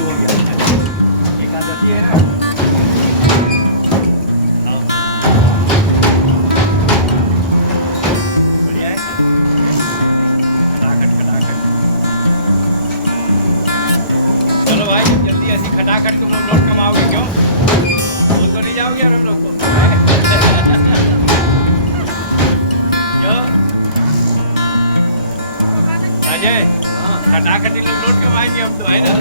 तो हो गया। एक आध दसी है ना। बढ़िया है। खटाखट खटाखट। चलो भाई जल्दी ऐसी खटाखट तुम लोग नोट कमाओगे क्यों? भूल तो नहीं जाओगे यार हम लोग को। क्यों? अजय खटाखट लोग नोट कमाएंगे हम तो है ना?